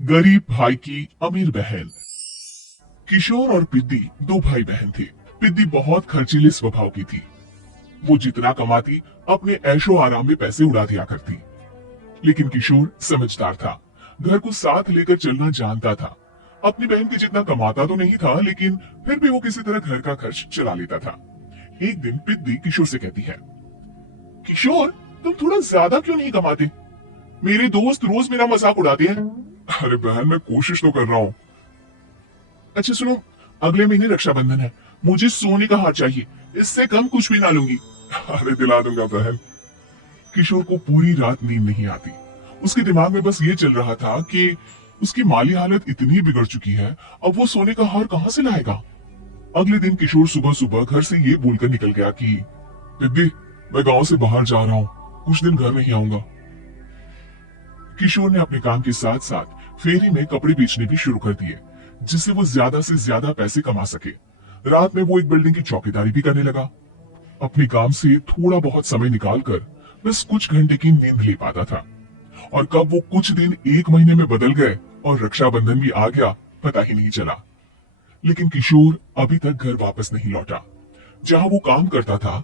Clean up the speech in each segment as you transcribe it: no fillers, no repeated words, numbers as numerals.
गरीब भाई की अमीर बहन। किशोर और पिद्दी दो भाई बहन थे। पिद्दी बहुत खर्चीले स्वभाव की थी। वो जितना कमाती अपने ऐशो आराम में पैसे उड़ा दिया करती। लेकिन किशोर समझदार था, घर को साथ लेकर चलना जानता था। अपनी बहन के जितना कमाता तो नहीं था, लेकिन फिर भी वो किसी तरह घर का खर्च चला लेता था। एक दिन पिद्दी किशोर से कहती है, किशोर तुम थोड़ा ज्यादा क्यों नहीं कमाते? मेरे दोस्त रोज मेरा मजाक उड़ाते हैं। अरे बहन, मैं कोशिश तो कर रहा हूँ। अच्छा सुनो, अगले महीने रक्षाबंधन है, मुझे सोने का हार चाहिए, इससे कम कुछ भी ना लूंगी। अरे दिला दूंगा बहन। किशोर को पूरी रात नींद नहीं आती। उसके दिमाग में बस ये चल रहा था कि उसकी माली हालत इतनी बिगड़ चुकी है, अब वो सोने का हार कहां से लाएगा। अगले दिन किशोर सुबह सुबह घर से ये बोलकर निकल गया कि दीदी, मैं गांव से बाहर जा रहा हूँ, कुछ दिन घर नहीं आऊंगा। किशोर ने अपने काम के साथ साथ फेरी में कपड़े बेचने भी शुरू कर दिए, जिससे वो ज्यादा से ज्यादा पैसे कमा सके। रात में वो एक बिल्डिंग की चौकीदारी भी करने लगा। अपने काम से थोड़ा बहुत समय निकालकर बस कुछ घंटे की नींद ले पाता था। और कब वो कुछ दिन एक महीने में बदल गए और रक्षाबंधन भी आ गया, पता ही नहीं चला। लेकिन किशोर अभी तक घर वापस नहीं लौटा। जहां वो काम करता था,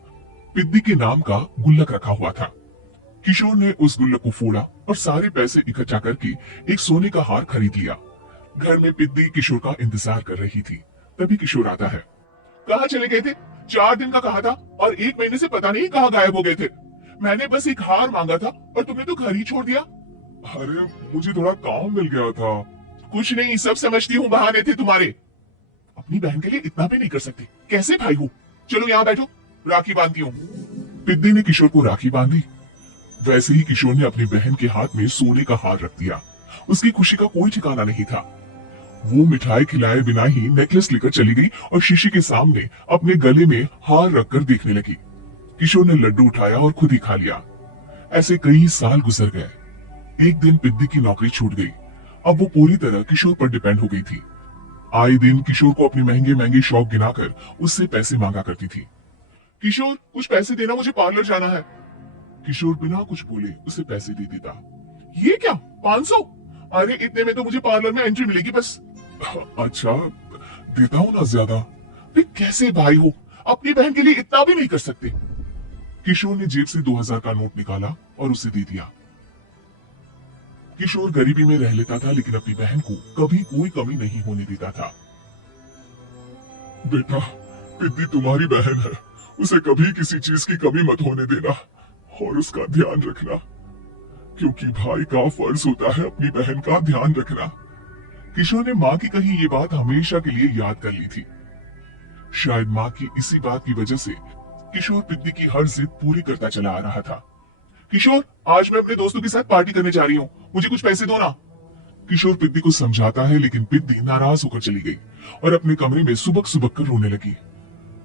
पिद्दी के नाम का गुल्लक रखा हुआ था। किशोर ने उस गुल्लक को फोड़ा और सारे पैसे इकट्ठा करके एक सोने का हार खरीद लिया। घर में पिद्दी किशोर का इंतजार कर रही थी। तभी किशोर आता है। कहाँ चले गए थे? 4 दिन का कहा था और एक महीने से पता नहीं कहाँ गायब हो गए थे। मैंने बस एक हार मांगा था और तुमने तो घर ही छोड़ दिया। अरे मुझे थोड़ा काम मिल गया था। कुछ नहीं, सब समझती हूँ, बहाने थे तुम्हारे। अपनी बहन के लिए इतना भी नहीं कर सकते, कैसे भाई हो? चलो यहाँ बैठो, राखी बांधती हूँ। पिद्दी ने किशोर को राखी बांधी। वैसे ही किशोर ने अपनी बहन के हाथ में सोने का हार रख दिया। उसकी खुशी का कोई ठिकाना नहीं था। वो मिठाई खिलाए बिना ही नेकलेस लेकर चली गई और शीशे के सामने अपने गले में हार रखकर देखने लगी। किशोर ने लड्डू उठाया और खुद ही खा लिया। ऐसे कई साल गुजर गए। एक दिन पिद्दी की नौकरी छूट गई। अब वो पूरी तरह किशोर पर डिपेंड हो गई थी। आए दिन किशोर को अपने महंगे महंगे शौक गिनाकर उससे पैसे मांगा करती थी। किशोर कुछ पैसे देना, मुझे पार्लर जाना है। किशोर बिना कुछ बोले उसे पैसे दे देता। ये क्या, 500? अरे इतने में तो मुझे पार्लर में एंट्री मिलेगी बस। अच्छा, देता हूँ ना ज्यादा। कैसे भाई हो, अपनी बहन के लिए इतना भी नहीं कर सकते। किशोर ने जेब से 2000 का नोट निकाला और उसे दे दिया। किशोर गरीबी में रह लेता था, लेकिन अपनी बहन को कभी कोई कमी नहीं होने देता था। बेटा, पिद्दी तुम्हारी बहन है, उसे कभी किसी चीज की कमी मत होने देना और उसका ध्यान रखना, क्योंकि भाई का फर्ज होता है अपनी बहन का ध्यान रखना। किशोर ने माँ की कही ये बात हमेशा के लिए याद कर ली थी। शायद माँ की इसी बात की वजह से किशोर पिद्दी की हर जिद पूरी करता चला आ रहा था। किशोर, आज मैं अपने दोस्तों के साथ पार्टी करने जा रही हूँ, मुझे कुछ पैसे दो ना। किशोर पिद्दी को समझाता है, लेकिन पिद्दी नाराज होकर चली गई और अपने कमरे में सुबक सुबक कर रोने लगी।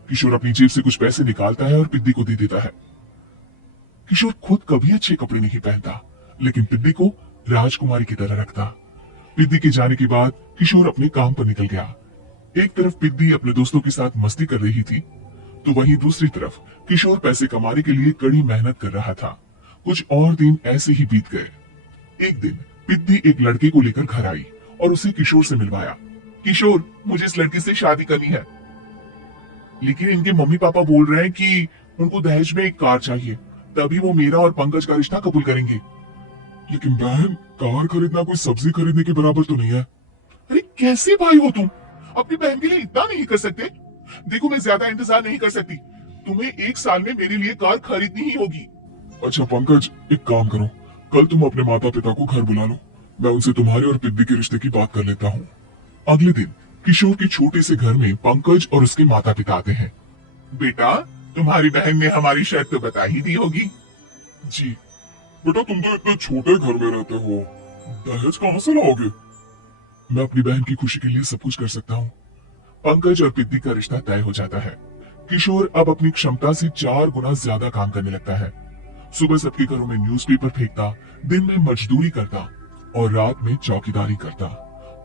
किशोर अपनी जेब से कुछ पैसे निकालता है और पिद्दी को दे देता है। किशोर खुद कभी अच्छे कपड़े नहीं पहनता, लेकिन पिद्दी को राजकुमारी की तरह रखता। पिद्दी के जाने के बाद किशोर अपने काम पर निकल गया। एक तरफ पिद्दी अपने दोस्तों के साथ मस्ती कर रही थी, तो वहीं दूसरी तरफ किशोर पैसे कमाने के लिए कड़ी मेहनत कर रहा था। कुछ और दिन ऐसे ही बीत गए। एक दिन पिद्दी एक लड़के को लेकर घर आई और उसे किशोर से मिलवाया। किशोर, मुझे इस लड़की से शादी करनी है, लेकिन इनके मम्मी पापा बोल रहे हैं कि उनको दहेज में एक कार चाहिए, तभी वो मेरा और पंकज का रिश्ता कबूल करेंगे। लेकिन बहन, कार खरीदना कोई सब्जी खरीदने के बराबर तो नहीं है। अरे कैसे भाई हो तुम, अपनी बहन के लिए इतना नहीं कर सकते? देखो, मैं ज्यादा इंतजार नहीं कर सकती, तुम्हें 1 साल में मेरे लिए कार खरीदनी ही होगी। अच्छा पंकज, एक काम करो, कल तुम अपने माता पिता को घर बुला लो, मैं उनसे तुम्हारे और पिद्दी के रिश्ते की बात कर लेता हूँ। अगले दिन किशोर के छोटे से घर में पंकज और उसके माता पिता आते हैं। बेटा, तुम्हारी बहन ने हमारी शर्त तो बता ही दी होगी। जी बेटा, तुम तो इतने छोटे घर में रहते हो, दहेज कहाँ से लाओगे? मैं अपनी बहन की खुशी के लिए सब कुछ कर सकता हूँ। पंकज और पिद्दी का रिश्ता तय हो जाता है। किशोर अब अपनी क्षमता से 4 गुना ज्यादा काम करने लगता है। सुबह सबके घरों में न्यूज़पेपर फेंकता, दिन में मजदूरी करता और रात में चौकीदारी करता।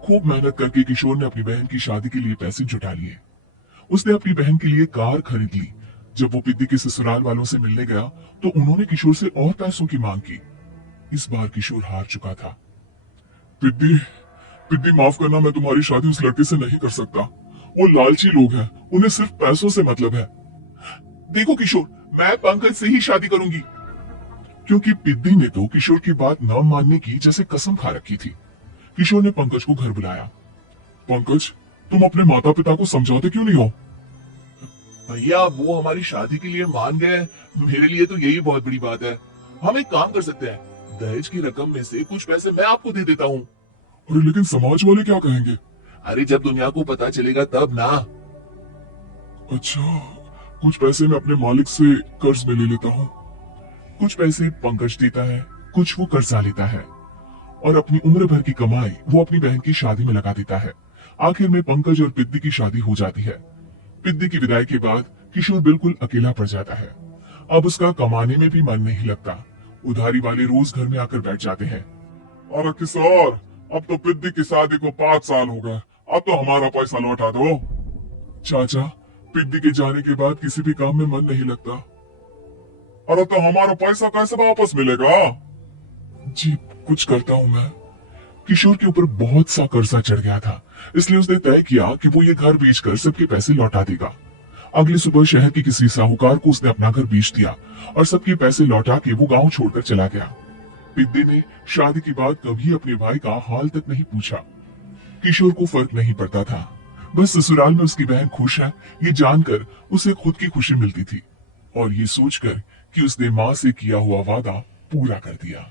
खूब मेहनत करके किशोर ने अपनी बहन की शादी के लिए पैसे जुटा लिए। उसने अपनी बहन के लिए कार खरीद ली। जब वो पिद्दी के ससुराल वालों से मिलने गया तो उन्होंने किशोर से और पैसों की मांग की। इस बार किशोर हार चुका था। पिद्दी, पिद्दी माफ करना, मैं तुम्हारी शादी उस लड़के से नहीं कर सकता। वो लालची लोग हैं, उन्हें सिर्फ पैसों से मतलब है। देखो किशोर, मैं पंकज से ही शादी करूंगी। क्योंकि पिद्दी ने तो किशोर की बात न मानने की जैसे कसम खा रखी थी। किशोर ने पंकज को घर बुलाया। पंकज, तुम अपने माता पिता को समझाते क्यों नहीं हो? भैया, वो हमारी शादी के लिए मान गए, मेरे लिए तो यही बहुत बड़ी बात है। हम एक काम कर सकते हैं, दहेज की रकम में से कुछ पैसे मैं आपको दे देता हूँ। अरे लेकिन समाज वाले क्या कहेंगे? अरे जब दुनिया को पता चलेगा तब ना। अच्छा, कुछ पैसे मैं अपने मालिक से कर्ज में ले लेता हूँ। कुछ पैसे पंकज देता है, कुछ वो कर्जा लेता है, और अपनी उम्र भर की कमाई वो अपनी बहन की शादी में लगा देता है। आखिर में पंकज और पिद्दी की शादी हो जाती है। पिद्दी की विदाई के बाद किशोर बिल्कुल अकेला पड़ जाता है। अब उसका कमाने में भी मन नहीं लगता। उधारी वाले रोज घर में आकर बैठ जाते हैं। अरे किशोर, अब तो पिद्दी की शादी को 5 साल हो गए, अब तो हमारा पैसा लौटा दो। चाचा, पिद्दी के जाने के बाद किसी भी काम में मन नहीं लगता। अरे तो हमारा पैसा कैसे वापस मिलेगा? जी, कुछ करता हूँ मैं। किशोर के ऊपर बहुत सा कर्जा चढ़ गया था, इसलिए उसने तय किया कि वो ये घर बेचकर सबके पैसे लौटा देगा। अगली सुबह शहर के किसी साहूकार को उसने अपना घर बेच दिया और सबके पैसे लौटा के वो गांव छोड़कर चला गया। पिद्दी ने शादी के बाद कभी अपने भाई का हाल तक नहीं पूछा। किशोर को फर्क नहीं पड़ता था, बस ससुराल में उसकी बहन खुश है ये जानकर उसे खुद की खुशी मिलती थी, और ये सोचकर कि उसने माँ से किया हुआ वादा पूरा कर दिया।